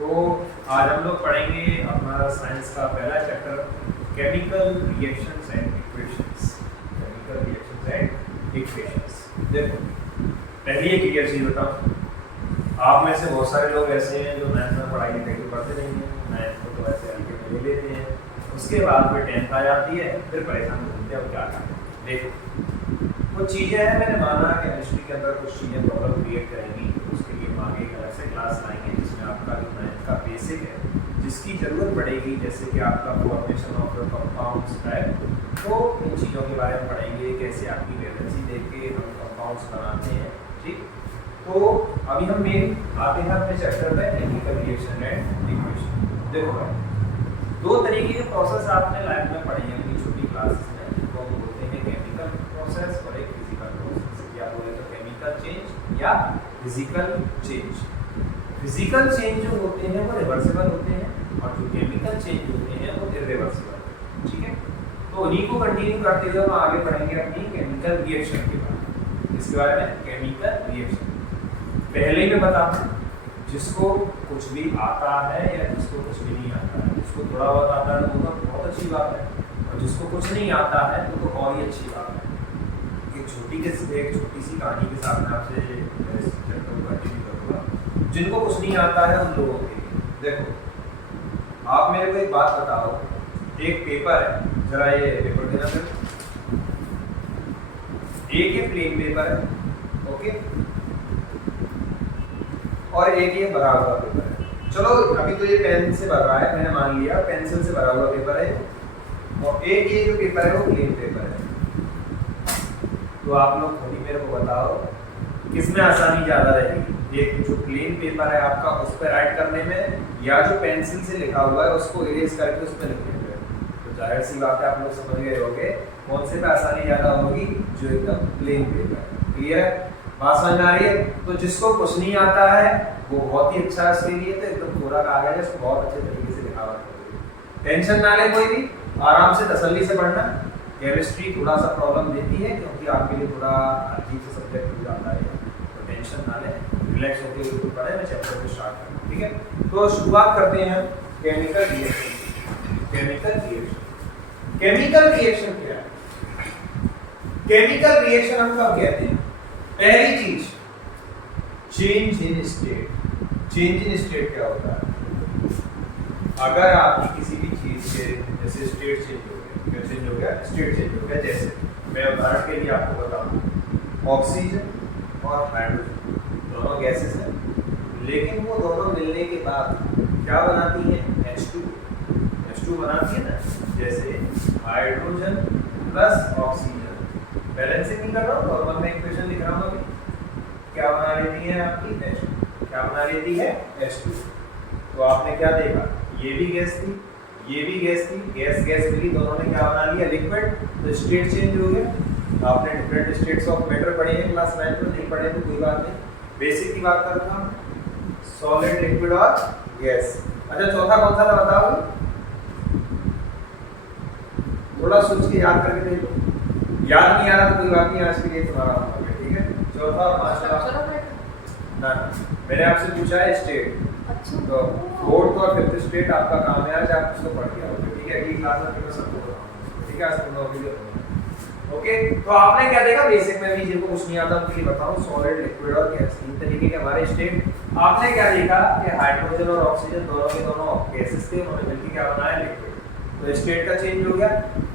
तो आज हम लोग पढ़ेंगे हमारा साइंस का पहला chapter chemical reactions and equations. Chemical reactions and equations. देखो पहली एक क्लियर चीज बताओ, आप में से बहुत सारे लोग ऐसे हैं जो मैथ में पढ़ाई लिखाई तो पढ़ते नहीं हैं, मैथ को तो ऐसे हल्के में ले लेते हैं, उसके बाद फिर 10th आ जाती है, फिर परेशान होते हैं अब क्या करें। देखो कुछ चीज़ें हैं, मैंने माना केमिस्ट्री के अंदर कुछ चीज़ें प्रॉब्लम क्रिएट करेंगी, तो उसके लिए हम आगे एक अलग से क्लास लाएंगे जिसमें आपका जो मैथ का बेसिक है जिसकी ज़रूरत पड़ेगी, जैसे कि आपका फॉर्मेशन ऑफ द कंपाउंड्स है, तो इन चीज़ों के बारे में पढ़ेंगे, कैसे आपकी वैलेंसी देख के हम कंपाउंड्स बनाते हैं। ठीक, तो अभी हम मेन आते हैं अपने चैप्टर में केमिकल रिएक्शन एंड इक्वेशन। देखो भाई, दो तरीके के प्रोसेस आपने लाइफ में पढ़े हैं अपनी छोटी क्लासेस में, जिनको हम बोलते हैं केमिकल प्रोसेस और एक फिजिकल प्रोसेस। या बोले तो केमिकल चेंज या फिजिकल चेंज। फिजिकल चेंज जो होते हैं वो रिवर्सिबल होते हैं और जो केमिकल चेंज होते हैं वो इरिवर्सिबल। ठीक है, तो उन्हीं को कंटिन्यू करते हुए हम आगे बढ़ेंगे अपनी केमिकल रिएक्शन के बारे में। इसके बारे में केमिकल रिएक्शन पहले ही मैं बताता हूँ, जिसको कुछ भी आता है या जिसको कुछ भी नहीं आता है, जिसको थोड़ा बहुत आता है तो बहुत अच्छी बात है, और जिसको कुछ नहीं आता है तो और ही अच्छी बात है। एक छोटी सी कहानी के साथ मैं आपसे कंटिन्यू करूँगा। जिनको कुछ नहीं आता है उन लोगों के लिए देखो, आप मेरे को एक बात बताओ, एक पेपर है, जरा ये पेपर देना फिर, एक ये प्लेन पेपर है, ओके, और एक ये भरा हुआ पेपर है। चलो अभी तो ये पेन से भर रहा है, मैंने मान लिया पेंसिल से भरा हुआ पेपर है, और एक ये जो पेपर है वो प्लेन पेपर है। तो आप लोग खुद ही मेरे को बताओ किसमें आसानी ज़्यादा रहेगी, एक जो प्लेन पेपर है आपका उस पर राइट करने में, या जो पेंसिल से लिखा हुआ है उसको इरेज करके उस पर लिखने में। तो जाहिर सी बात है आप लोग समझ गए होंगे कौन से पे आसानी ज़्यादा होगी, जो एकदम प्लेन पेपर। क्लियर है, बात समझ में आ रही है। तो जिसको कुछ नहीं आता है वो बहुत ही अच्छा है उसके लिए, तो एकदम पूरा कागज है, उसको बहुत अच्छे तरीके से लिखा हुआ है, टेंशन ना ले कोई भी, आराम से तसल्ली से पढ़ना। केमिस्ट्री थोड़ा सा प्रॉब्लम देती है क्योंकि आपके लिए थोड़ा अजीब सा सब्जेक्ट हो जाता है, तो टेंशन ना ले, रिलैक्स होकर बिल्कुल पढ़े। मैं चैप्टर को स्टार्ट करूँ, ठीक है। तो शुरुआत करते हैं chemical reaction. Chemical reaction, chemical reaction क्या है? केमिकल रिएक्शन हम कब कहते हैं? पहली चीज change in state. Change in state क्या होता है? अगर आपकी किसी भी चीज के जैसे स्टेट चेंज हो गया, क्या चेंज हो गया? स्टेट चेंज हो गया। जैसे मैं उदाहरण के लिए आपको बताऊं, ऑक्सीजन और हाइड्रोजन दोनों गैसेस हैं, लेकिन वो दोनों मिलने के बाद क्या बनाती हैं? H2। H2 बनाती है ना, जैसे हाइड्रोजन प्लस ऑक्सीजन, बैलेंसिंग नहीं कर रहा हूँ, नॉर्मल में इक्वेशन लिख रहा हूँ अभी, क्या बना लेती है आपकी? H2। क्या बना लेती है? H2। तो आपने क्या देखा, ये भी गैस थी, ये भी गैस थी, गैस गैस मिली, दोनों ने क्या बना लिया? लिक्विड। तो स्टेट चेंज हो गया। आपने डिफरेंट स्टेट्स ऑफ मैटर पढ़े हैं क्लास 9 में, नहीं पढ़े तो कोई बात नहीं, बेसिक की बात करता हूँ, सॉलिड, लिक्विड और गैस। अच्छा चौथा कौन सा था बताओ, थोड़ा सोच के याद करके देख लो, याद नहीं आ रहा तो कोई बात नहीं, आज के लिए तुम्हारा होगा, ठीक है। चौथा और पांचवा ना, मैंने आपसे पूछा है स्टेट, तो फोर्थ और फिफ्थ स्टेट आपका काम है, आज आप उसको पढ़ के आओगे, ठीक है। अगली क्लास में मैं सबको बताऊंगा, ठीक है, आज तुम लोग वीडियो ओके। तो आपने क्या देखा बेसिक में भी, जिनको कुछ नहीं आता उनके लिए बताऊं, सॉलिड, लिक्विड और गैस, तीन तरीके के हमारे स्टेट। आपने क्या देखा कि हाइड्रोजन और ऑक्सीजन दोनों के दोनों गैसेस थे, उन्होंने मिलकर क्या बनाया? लिक्विड। तो स्टेट का चेंज हो गया।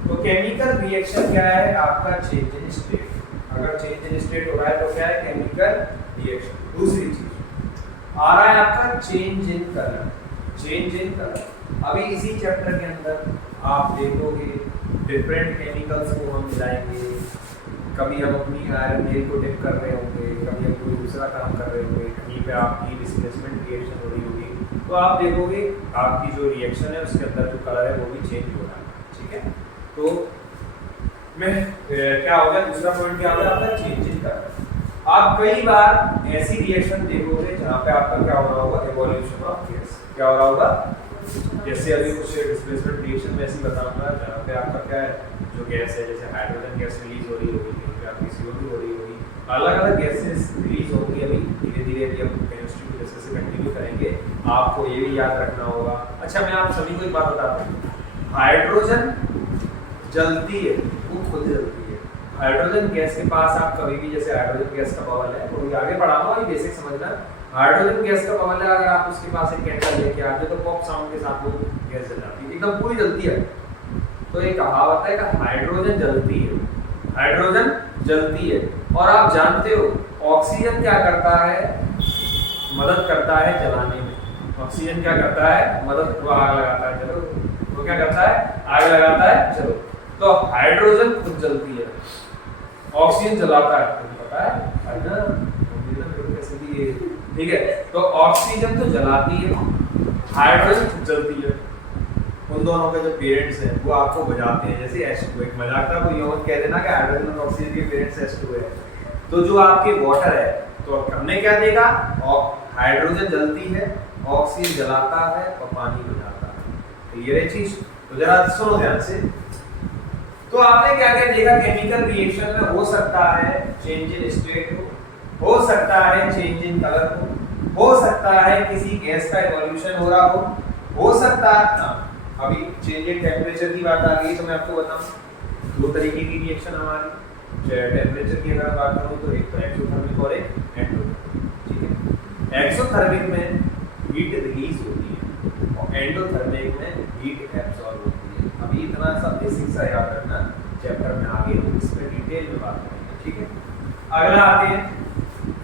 तो केमिकल रिएक्शन क्या है? आपका चेंज इन स्टेट। अगर चेंज इन स्टेट हो रहा है तो क्या है? Chemical reaction. दूसरी चीज आ रहा है आपका change in colour. Change in colour अभी इसी चैप्टर के अंदर आप देखोगे, डिफरेंट केमिकल्स को हम मिलाएंगे, कभी हम अपनी आयरन नेल को डिप कर रहे होंगे, कभी हम कोई दूसरा काम कर रहे होंगे, कहीं पे आपकी डिस्प्लेसमेंट रिएक्शन हो रही होगी, तो आप देखोगे आपकी जो रिएक्शन है उसके अंदर जो कलर है वो भी चेंज हो रहा है, ठीक है। तो मैं क्या हो गया, दूसरा पॉइंट क्या हो गया आपका? Change in colour. आप कई बार ऐसी रिएक्शन देखोगे जहाँ पे आपका क्या हो रहा होगा? Evolution of gas. क्या हो रहा होगा? जैसे अभी कुछ डिस्प्लेसमेंट रिएक्शन में ऐसी बताऊंगा जहाँ पे आपका क्या है, जो गैस है, जैसे हाइड्रोजन गैस रिलीज हो रही होगी, कहीं पे आपकी CO2 हो रही होगी, अलग अलग गैसेस रिलीज होंगी। अभी धीरे धीरे अभी हम केमिस्ट्री को जैसे कंटिन्यू करेंगे आपको ये भी याद रखना होगा। अच्छा मैं आप सभी को एक बात बताता हूँ, हाइड्रोजन जलती है, वो खुद जलती है। हाइड्रोजन गैस के पास आप कभी भी, जैसे हाइड्रोजन गैस का बबल है, तो आगे पढ़ाऊंगा, ये बेसिक समझना। हाइड्रोजन गैस का बबल है, अगर आप उसके पास एक कैंडल लेके आ जाए तो पॉप साउंड के साथ वो गैस जल जाती है, एकदम पूरी जलती है। तो एक कहावत है कि हाइड्रोजन जलती है, हाइड्रोजन जलती है। और आप जानते हो ऑक्सीजन क्या करता है, मदद करता है जलाने में। ऑक्सीजन क्या करता है, मदद, वो आग लगाता है, चलो वो क्या करता है, आग लगाता है, चलो। तो हाइड्रोजन खुद जलती है, ऑक्सीजन जलाता है, तुम्हें पता है ना, कैसे दिए, ठीक है। तो ऑक्सीजन तो जलाती है, हाइड्रोजन खुद जलती है। उन दोनों के जो पेरेंट्स हैं वो आपको बजाते हैं, जैसे H2, एक मजाक था, कोई और कह देना कि हाइड्रोजन और ऑक्सीजन के पेरेंट्स H2 है। तो जो आपके वाटर है, तो हमने क्या देखा, हाइड्रोजन जलती है, ऑक्सीजन जलाता है और पानी बजाता है। तो ये चीज, तो जरा सुनो ध्यान से। तो आपने क्या क्या देखा, केमिकल रिएक्शन में हो सकता है चेंज इन स्टेट हो सकता है चेंज इन कलर हो सकता है किसी गैस का इवोल्यूशन हो रहा हो सकता है, अभी चेंज इन टेम्परेचर की बात आ गई, तो मैं आपको बताऊं दो तरीके की रिएक्शन हमारी टेम्परेचर की अगर बात करूं तो एक तो एक्सोथर्मिक और एक एंडोथर्मिक, ठीक है। एक्सोथर्मिक में हीट रिलीज होती है और एंडोथर्मिक में हीट एब्सॉर्ब होती है। अभी इतना सा बेसिक सा याद रखना, चैप्टर में आगे हम इस पे डिटेल में बात करेंगे, ठीक है। अगला आते हैं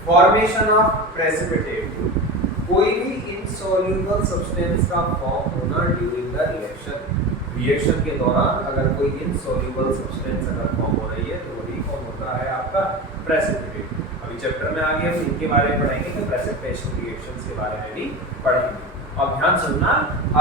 फॉर्मेशन ऑफ प्रेसिपिटेट, कोई भी इनसॉल्युबल सब्सटेंस का फॉर्म होना ड्यूरिंग द रिएक्शन के दौरान। अगर कोई इनसॉल्युबल सब्सटेंस अगर फॉर्म हो रही है तो वही फॉर्म होता है आपका प्रेसिपिटेट। अभी चैप्टर में आगे हम इनके बारे में पढ़ेंगे, तो प्रेसिपिटेशन रिएक्शंस के बारे में भी पढ़ेंगे। अब ध्यान सुनना,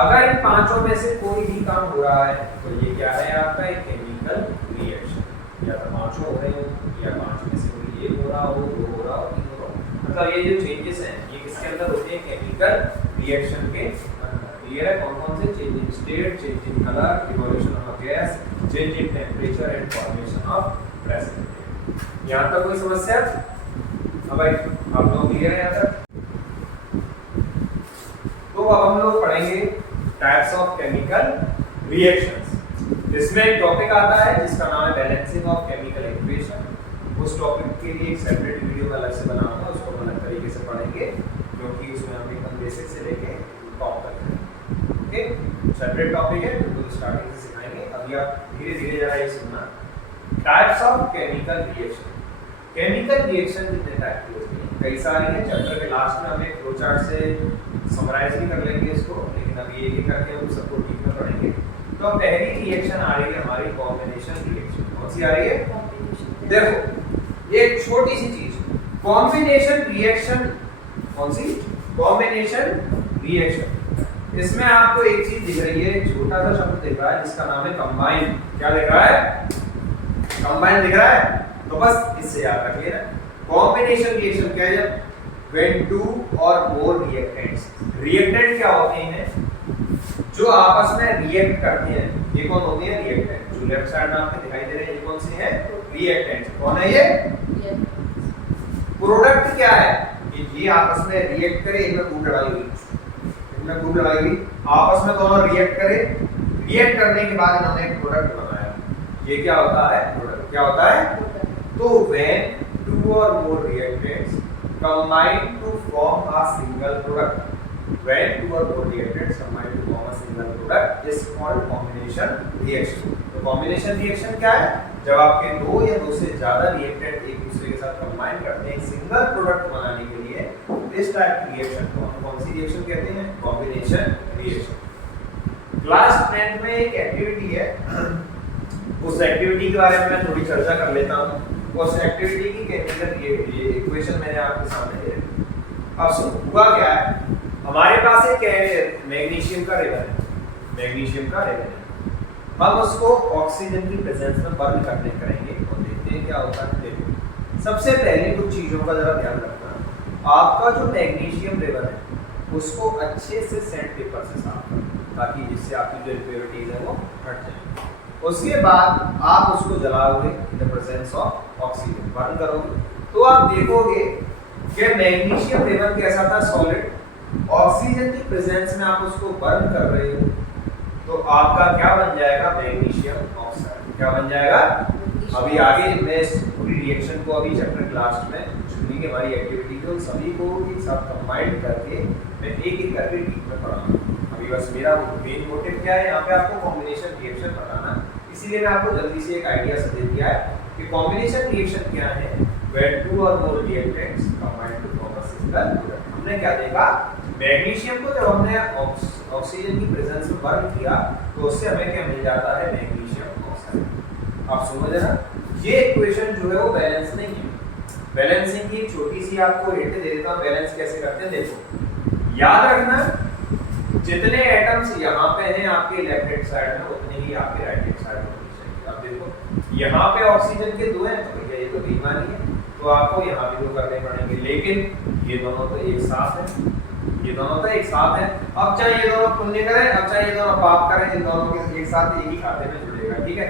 अगर इन पांचों में से कोई भी काम हो रहा है तो ये क्या है आपका, एक केमिकल रिएक्शन। या तो पांचों हो रहे हो, या पांच में से कोई एक हो रहा हो, दो हो रहा हो, तीन हो रहा हो, मतलब ये जो चेंजेस हैं ये किसके अंदर होते हैं, केमिकल रिएक्शन के अंदर। क्लियर है, कौन कौन से, change in state, change in colour, evolution of gas, change in temperature and formation of precipitate. यहाँ तक कोई समस्या? अब भाई आप लोग क्लियर है यहाँ तक? तो अब हम लोग पढ़ेंगे टाइप्स ऑफ केमिकल रिएक्शंस। इसमें एक टॉपिक आता है जिसका नाम है बैलेंसिंग ऑफ केमिकल इक्वेशन। उस टॉपिक के लिए एक सेपरेट वीडियो मैं अलग से बनाऊंगा, उसको हम अलग तरीके से पढ़ेंगे, क्योंकि उसमें हम एकदम बेसिक से लेके टॉप तक है। ओके, सेपरेट टॉपिक है, बिल्कुल स्टार्टिंग से सिखाएंगे। अभी आप धीरे धीरे जरा ये सुनना। Types of chemical reaction. Chemical reaction कितने टाइप के होते हैं? कई सारे हैं। चैप्टर के लास्ट में हम एक फ्लो चार्ट से समराइज भी कर लेंगे इसको, लेकिन अभी एक एक करके हम सबको ठीक में पढ़ेंगे। तो पहली रिएक्शन आ रही है हमारी कॉम्बिनेशन रिएक्शन। कौन सी आ रही है? देखो एक छोटी सी चीज, कॉम्बिनेशन रिएक्शन। कौन सी? Combination reaction. इसमें आपको एक चीज दिख रही है, एक छोटा सा शब्द दिख रहा है जिसका नाम है कंबाइन। क्या दिख रहा है? कंबाइन दिख रहा है। तो बस इससे याद रखिए ना, कॉम्बिनेशन रिएक्शन क्या है? when two or more reactants, reactant क्या होते हैं? जो आपस में रिएक्ट करते हैं। ये कौन होते हैं? रिएक्टेंट। जो लेफ्ट साइड में आपको दिखाई दे रहे हैं ये कौन से हैं? रिएक्टेंट। कौन है ये? प्रोडक्ट क्या है? ये आपस में रिएक्ट करे, इनमें ग्रुप लड़ाई हुई, इनमें ग्रुप लड़ाई हुई, आपस में दोनों रिएक्ट करे, रिएक्ट करने के बाद इन्होंने एक प्रोडक्ट बनाया। ये क्या होता है? प्रोडक्ट। क्या होता है? तो when two or more reactants combine to form a single product, when two or more reactants combine to form a single product is called combination reaction. तो combination reaction क्या है? जब आपके दो या दो से ज्यादा रिएक्टेंट एक दूसरे के साथ कंबाइन करते हैं सिंगल प्रोडक्ट बनाने के लिए, इस टाइप की रिएक्शन को हम कौन सी रिएक्शन कहते हैं? Combination reaction. क्लास 10 में एक एक्टिविटी है, उस एक्टिविटी के बारे में मैं थोड़ी चर्चा कर लेता हूँ। उस एक्टिविटी की केमिकल ये इक्वेशन मैंने आपके सामने दे रखी। अब सुनो, हुआ क्या है, हमारे पास एक मैग्नीशियम का रेवन है, मैग्नीशियम का रेवन है। हम उसको ऑक्सीजन की प्रेजेंस में बर्न करने करेंगे और देखते हैं क्या होता है। देखो, सबसे पहले कुछ चीजों का जरा ध्यान रखना। आपका जो मैग्नीशियम रेवन है उसको अच्छे से सैंड पेपर से साफ करना, ताकि जिससे आपकी जो इम्प्योरिटीज है वो हट जाए। उसके बाद आप उसको जलाओगे in the presence of oxygen, burn करोगे, तो आप देखोगे कि मैग्नीशियम रेवन कैसा था? सॉलिड। ऑक्सीजन की प्रेजेंस में आप उसको बर्न कर रहे हो तो आपका क्या बन जाएगा, मैग्नीशियम ऑक्साइड। क्या बन जाएगा? अभी आगे मैं इस पूरी रिएक्शन को अभी चैप्टर लास्ट में जितनी की हमारी एक्टिविटी है उन सभी को एक साथ कंबाइन करके मैं एक एक करके डीप में पढ़ाऊंगा। अभी बस मेरा मेन मोटिव क्या है, यहाँ पे आपको कॉम्बिनेशन रिएक्शन बताना, इसीलिए मैं आपको जल्दी से एक आइडिया दे दिया है कि कॉम्बिनेशन रिएक्शन क्या है, where two or more reactants combine to form a single product। हमने क्या देखा, मैग्नीशियम को जब हमने ऑक्सीजन की प्रेजेंस में बर्न किया तो उससे हमें क्या मिल जाता है, मैग्नीशियम ऑक्साइड। आप समझ रहे ना, ये इक्वेशन जो है वो बैलेंस नहीं है। बैलेंसिंग की एक छोटी सी आपको हिंट दे देता हूं, बैलेंस कैसे करते हैं। देखो याद रखना जितने एटम्स यहाँ पे हैं आपके लेफ्ट हैंड साइड में उतने ही आपके राइट हैंड साइड में होने चाहिए। अब देखो यहाँ पे ऑक्सीजन के दो हैं तो भैया ये तो बेईमानी है, तो आपको यहाँ भी दो करने पड़ेंगे, लेकिन ये दोनों तो एक साथ है, ये दोनों तो एक साथ है। अब चाहे ये दोनों पुण्य करें, अब चाहे ये दोनों पाप करें, इन दोनों के एक साथ एक ही खाते में जुड़ेगा। ठीक है,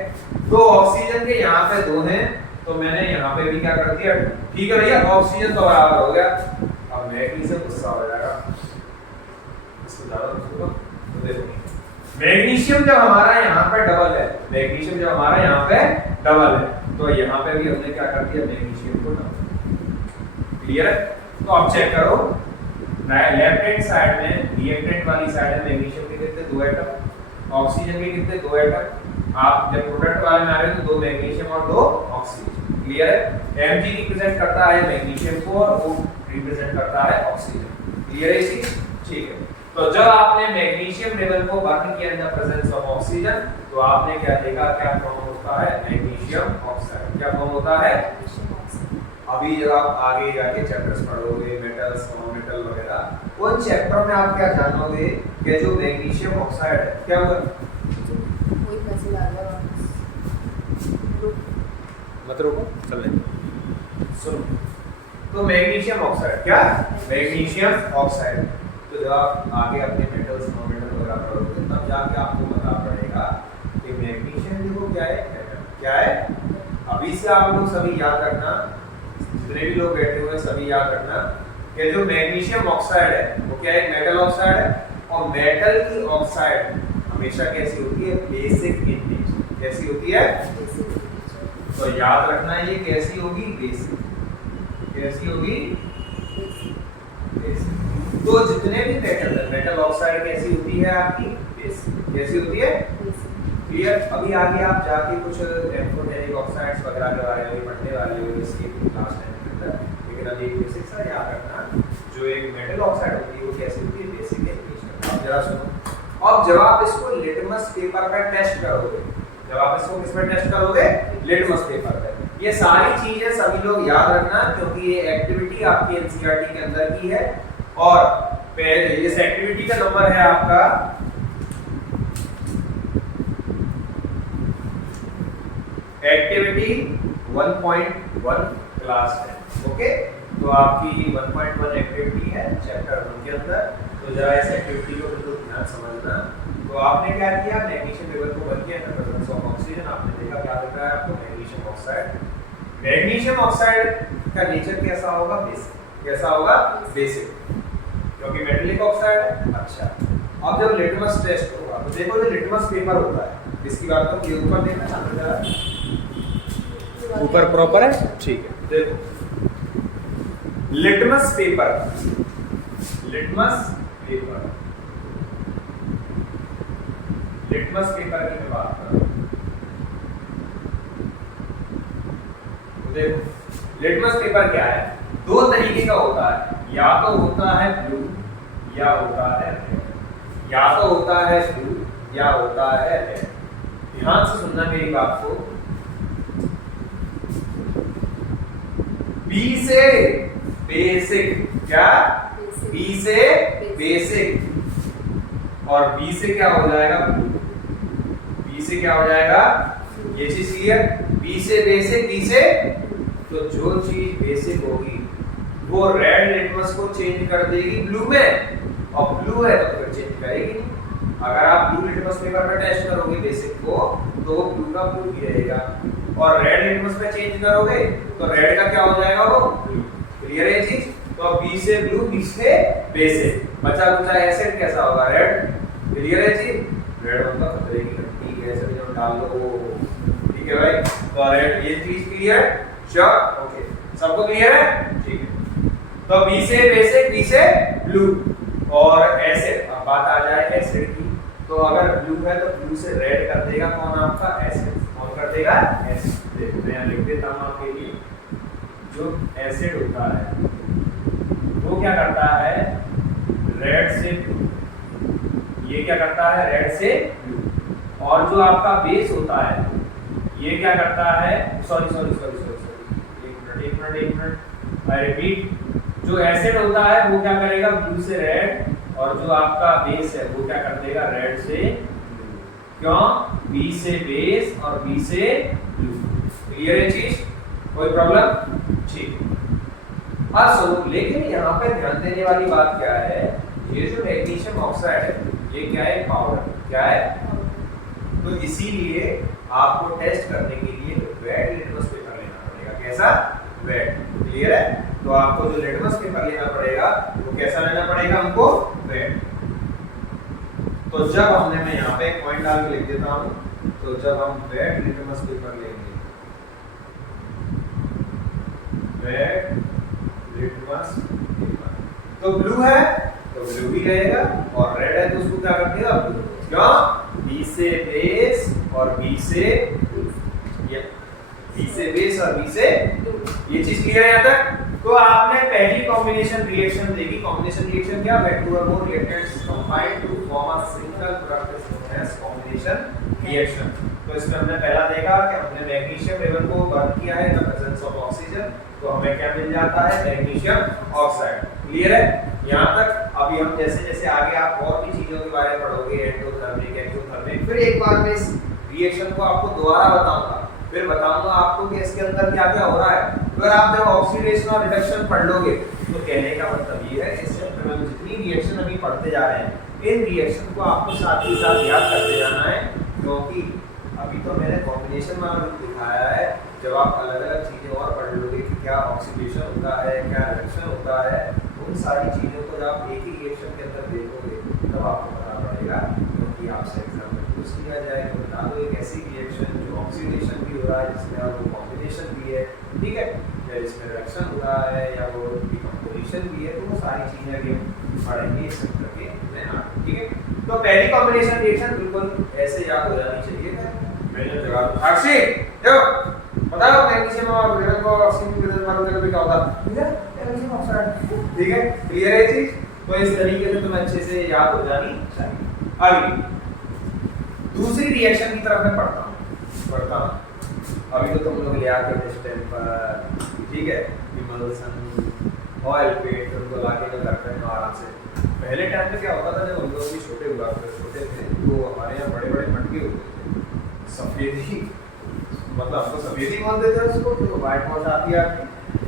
तो ऑक्सीजन के यहाँ पे दो हैं तो मैंने यहाँ पे भी क्या कर दिया, ठीक है भैया, ऑक्सीजन तो बराबर हो गया। अब मैग्नीशियम गुस्सा हो जाएगा, इसको ज्यादा तो देखो मैग्नीशियम जब हमारा यहाँ पे डबल है, मैग्नीशियम जब हमारा यहाँ पे डबल है तो यहाँ पे भी हमने क्या कर दिया, मैग्नीशियम को डबल। क्लियर है? तो अब चेक करो लेफ्ट हैंड साइड में रिएक्टेंट वाली साइड है, मैग्नीशियम के कितने, दो एटम, ऑक्सीजन के कितने, दो एटम। आप जब प्रोडक्ट वाले में आ रहे हो तो दो मैग्नीशियम और दो ऑक्सीजन। क्लियर है? Mg रिप्रेजेंट करता है मैग्नीशियम को और O रिप्रेजेंट करता है ऑक्सीजन। क्लियर है चीज? ठीक है, तो जब आपने मैग्नीशियम लेवल को बर्न किया इन द प्रेजेंस ऑफ ऑक्सीजन तो आपने क्या देखा, क्या फॉर्म होता है, मैग्नीशियम ऑक्साइड। क्या फॉर्म होता है? अभी जब आप आगे जाके चैप्टर्स पढ़ोगे, मेटल्स, नॉन-मेटल वगैरह, उन चैप्टर में आप क्या जानोगे कि जो मैग्नीशियम ऑक्साइड है क्या होगा, कोई मैसेज आ गया मत रोको, चल ले सुनो। तो मैग्नीशियम ऑक्साइड क्या, मैग्नीशियम ऑक्साइड। तो जब आप आगे अपने मेटल्स, नॉन-मेटल वगैरह पढ़ोगे तब जाके आपको पता पड़ेगा कि मैग्नीशियम देखो क्या है, क्या है। अभी से आप लोग सभी याद रखना, जितने भी लोग बैठे हुए हैं सभी याद रखना कि जो मैग्नीशियम ऑक्साइड है वो क्या है, मेटल ऑक्साइड है। और मेटल की ऑक्साइड हमेशा कैसी होती है, बेसिक इन नेचर। कैसी होती है? तो याद रखना ये कैसी होगी, बेसिक। कैसी होगी? बेसिक। तो जितने भी मेटल है, मेटल ऑक्साइड कैसी होती है आपकी, बेसिक। कैसी होती है? क्लियर? अभी आगे आप जाके कुछ एम्फोटेरिक ऑक्साइड्स वगैरह के बारे में पढ़ने वाले हो इसके क्लास में, लेकिन अभी बेसिक सा याद रखना, जो एक मेटल ऑक्साइड होती है वो कैसी होती है, बेसिक इन नेचर। अब जरा सुनो, अब जब आप इसको लिटमस पेपर पर टेस्ट करोगे, जब आप इसको किस पर टेस्ट करोगे, लिटमस पेपर पर। ये सारी चीजें सभी लोग याद रखना क्योंकि ये एक्टिविटी आपकी एनसीईआरटी के अंदर की है और इस एक्टिविटी का नंबर है आपका एक्टिविटी 1.1 क्लास 10। ओके, तो आपकी 1.1 एक्टिविटी है चैप्टर 1 के अंदर। तो जरा इस एक्टिविटी को बिल्कुल ध्यान समझना। तो आपने क्या किया, मैग्नीशियम लेवल को बन किया इन द प्रेजेंस ऑफ ऑक्सीजन। आपने देखा क्या दिख रहा है आपको, मैग्नीशियम ऑक्साइड। मैग्नीशियम ऑक्साइड का नेचर कैसा होगा, बेसिक। कैसा होगा, बेसिक, क्योंकि मेटेलिक ऑक्साइड है। अच्छा, अब जब लिटमस टेस्ट होगा तो देखो ये लिटमस पेपर होता है, इसकी बात तो ये ऊपर देखना सामने जरा, ऊपर प्रॉपर है, ठीक है। देखो litmus paper, litmus paper, litmus paper की मैं बात कर रहा हूं। देखो लिटमस पेपर क्या है, दो तरीके का होता है, या तो होता है ब्लू या होता है रेड। या तो होता है ब्लू या होता है रेड। ध्यान से सुनना मेरी बात को। बी से बेसिक, क्या, बी से बेसिक, और बी से क्या हो जाएगा, ब्लू। बी से क्या हो जाएगा, ये चीज क्लियर, बी से बेसिक, बी से, तो जो चीज बेसिक होगी वो रेड लिटमस को चेंज कर देगी ब्लू में, और ब्लू है तो फिर चेंज करेगी नहीं। अगर आप ब्लू लिटमस पेपर पर टेस्ट करोगे बेसिक को तो वो ब्लू का ब्लू ही रहेगा, और रेड लिटमस पे चेंज करोगे तो रेड का क्या हो जाएगा, वो ब्लू। क्लियर है चीज? तो अब बी से ब्लू, बी से बेसिक। बचा कुचा एसिड कैसा होगा? रेड। क्लियर है जी? रेड होगा खतरे की घंटी, एसिड जो डाल दो वो, ठीक है भाई? तो रेड, ये चीज क्लियर है? श्योर? ओके, सबको क्लियर है? ठीक है। तो बी से बेसिक, बी से ब्लू और एसिड। अब बात आ जाए एसिड की, तो अगर ब्लू है तो ब्लू से रेड कर देगा कौन? आपका एसिड। कौन कर देगा? एसिड। देखो मैं यहाँ लिख देता हूँ आपके लिए, जो एसिड होता है वो क्या करता है? रेड से ब्लू, ये क्या करता है? रेड से ब्लू। और जो आपका बेस होता है ये क्या करता है? सॉरी, एक मिनट, आई रिपीट, जो एसिड होता है वो क्या करेगा? ब्लू से रेड, और जो आपका बेस है वो क्या कर देगा? रेड से ब्लू। क्यों? बी से बेस और बी से ब्लू। क्लियर है चीज? कोई प्रॉब्लम? ठीक। अब सुनो, लेकिन यहाँ पे ध्यान देने वाली बात क्या है? ये जो मैग्नीशियम ऑक्साइड है ये क्या है? पाउडर। क्या है? तो इसीलिए आपको टेस्ट करने के लिए वेट लिटमस पेपर लेना पड़ेगा। कैसा? वेट। क्लियर है? तो आपको जो लिटमस पेपर लेना पड़ेगा वो कैसा लेना पड़ेगा हमको? वेट। तो जब हमने, मैं यहाँ पे एक पॉइंट डाल के लिख देता हूँ, तो जब हम वेट लिटमस पेपर लेंगे, वेट लिटमस पेपर, तो ब्लू है तो ब्लू भी रहेगा, और रेड है तो उसको क्या कर देगा? ब्लू। क्यों? बी से बेस और बी से ब्लू, ये बी से बेस और बी से, ये चीज क्लियर है यहाँ तक? तो आपने पहली कॉम्बिनेशन रिएक्शन देखी। कॉम्बिनेशन रिएक्शन क्या? वेट टू और more reactants combine to form a single product known as combination reaction. तो इसमें हमने पहला देखा कि हमने मैग्नीशियम लेवल को बर्न किया है इन द प्रेजेंस ऑफ ऑक्सीजन, तो हमें क्या मिल जाता है? Magnesium oxide. क्लियर है यहाँ तक? अभी हम जैसे जैसे आगे आप और भी चीजों के बारे में पढ़ोगे, एंडोथर्मिक, एक्सोथर्मिक, फिर एक बार मैं इस रिएक्शन को आपको दोबारा बताऊंगा, फिर बताऊंगा आपको कि इसके अंदर क्या क्या हो रहा है। अगर आप जब ऑक्सीडेशन और रिडक्शन पढ़ लोगे तो कहने का मतलब ये है, इस चैप्टर में जितनी रिएक्शन अभी पढ़ते जा रहे हैं, इन रिएक्शन को आपको साथ ही साथ याद करते जाना है, क्योंकि अभी तो मैंने कॉम्बिनेशन वाला रूप दिखाया है। जब आप अलग अलग चीजें और पढ़ लोगे कि क्या ऑक्सीडेशन होता है, क्या रिडक्शन होता है, उन सारी चीजों को जब आप एक ही रिएक्शन के अंदर देखोगे तब आपको पता पड़ेगा। क्योंकि आपसे एग्जाम में पूछ लिया जाए तो बता दो एक ऐसी रिएक्शन जो ऑक्सीडेशन भी हो रहा है, जिसमें वो कॉम्बिनेशन भी है, ठीक है, या जिसमें रिडक्शन हो रहा है, या वो डिकम्पोजिशन भी है, तो वो सारी चीजें अभी हम पढ़ेंगे इस चैप्टर के में। ठीक है, तो पहली कॉम्बिनेशन रिएक्शन बिल्कुल ऐसे याद हो जानी चाहिए। मैंने जगह साक्षी देखो बताओ मैग्नीशियम और रेड को ऑक्सीजन के साथ मालूम करके क्या होता है? ठीक है, मैग्नीशियम ऑक्साइड। ठीक है, क्लियर है चीज? तो इस तरीके से तुम्हें अच्छे से याद हो जानी चाहिए। आगे दूसरी रिएक्शन की तरफ मैं पढ़ता हूं। अभी तो तुम लोग याद करते डिस्टेंपर, ठीक है, इमल्सन, ऑयल पेंट, उनको लाके जो करते हैं आराम से। पहले टाइम में क्या होता था, जब हम लोग भी छोटे थे तो हमारे यहाँ बड़े बड़े मटके होते थे, सफेदी, मतलब हमको सफेदी बोलते थे उसको, जो व्हाइट वॉश आती है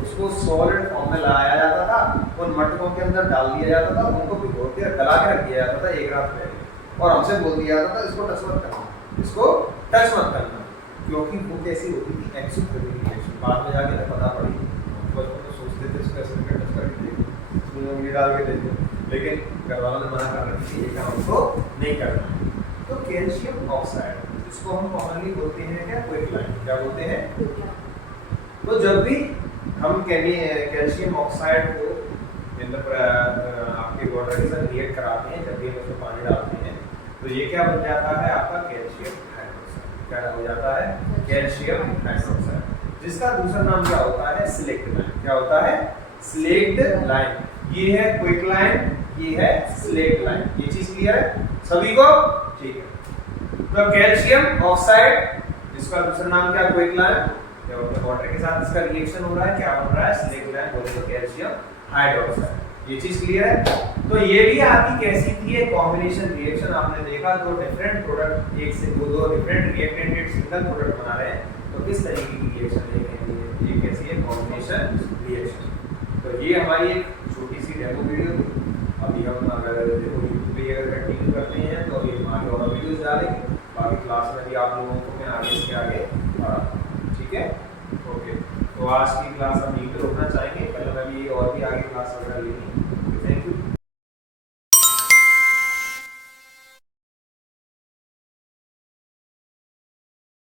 उसको सॉलिड फॉर्म में लाया जाता था, उन मटकों के अंदर डाल दिया जाता था, उनको भिगो के गला के रख दिया जाता था एक रात पहले, और हमसे बोल दिया जाता था इसको टच मत करना, इसको टच मत करना, क्योंकि वो कैसी होती थी? Exothermic reaction. बाद में जाके पता पड़ी, बचपन में सोचते थे इसको ऐसे करके टच करके देखो, इसमें उंगली डाल के देखो, लेकिन घर वालों ने मना कर रखी थी ये काम हमको नहीं करना। तो कैल्शियम ऑक्साइड, इसको हम कॉमनली बोलते हैं क्या? क्विकलाइन। क्या बोलते हैं? तो जब भी हम कैल्शियम ऑक्साइड को आपके वाटर के साथ रिएक्ट कराते हैं, जब भी हम उसमें पानी डालते हैं, तो ये क्या बन जाता है? आपका कैल्शियम हाइड्रोक्साइड। क्या हो जाता है? कैल्शियम हाइड्रोक्साइड, जिसका दूसरा नाम क्या होता है? Slaked line. क्या होता है? Slaked line. ये है क्विकलाइन, ये है स्लेक्ड लाइन। ये चीज क्लियर है सभी को? ठीक है। तो कैल्शियम ऑक्साइड, जिसका दूसरा नाम क्या? क्विकलाइन, जब वाटर के साथ इसका रिएक्शन हो रहा है, क्या बन रहा है? स्लेक्ड लाइन, बोले तो कैल्शियम हाइड्रोक्साइड। ये चीज क्लियर है? तो ये भी आपकी कैसी थी? एक कॉम्बिनेशन रिएक्शन। आपने देखा दो डिफरेंट प्रोडक्ट, एक से दो डिफरेंट रिएक्टेंट एक सिंगल प्रोडक्ट बना रहे हैं, तो किस तरीके की रिएक्शन देखेंगे? ये कैसी है? Combination reaction. तो ये हमारी एक छोटी सी डेमो वीडियो थी। अभी हम अगर यूट्यूब पे अगर कंटिन्यू करते हैं तो अभी आगे और वीडियोस डालेंगे, बाकी क्लास में भी आप लोगों को मैं आगे से आगे पढ़ाऊंगा। ठीक है, ओके। तो आज की क्लास